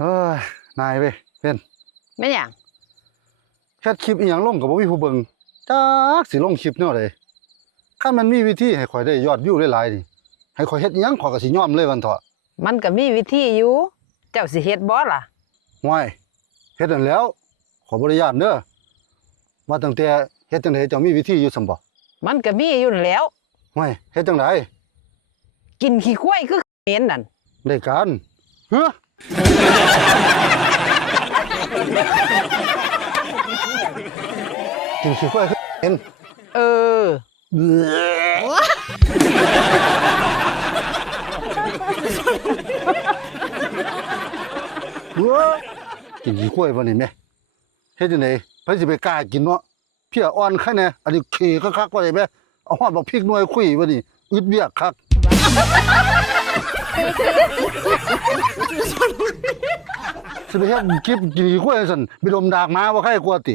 เฮ้ยนายเว้ยเพื่อนแม่นหยังแค่คลิปอีหยังลงก็บ่มีผู้เบิ่งจักสิลงคลิปแนวใดคันมันมีวิธีให้ข่อยได้ยอดวิวหลายๆนี่ให้ข่อยเฮ็ดอิหยังข่อยก็สิยอมเลยวันเถาะ มันก็มีวิธีอยู่ เจ้าสิเฮ็ดบ่ล่ะ ห่วยเฮ็ดนั่นแหล้วขอบ่ได้ย้านเด้อว่าตั้งแต่เฮ็ดจังไดเจ้ามีวิธีอยู่ซั่นบ่ มันก็มีอยู่นั่นแหล้ว ห่วยเฮ็ดจังได กินขี้ควายคือเหม็นนั่น ได้การเฮ้อกินขี้ควายคือเห็น เออ เว้อกินขี้ควายบ่นี่แม่เฮ็ดจังไดไผสิไปกล้ากินเนาะเพียอ่อนคักแน่อันนี้ขี้คักๆว่าได้แม่เอาฮอดบักพริกหน่วยคุยบ่นี่อึดเวียกคักสิไปเฮ็ดคลิปกินขี้ควายซั่นไปดมดากหมาบ่ใครกลัวติ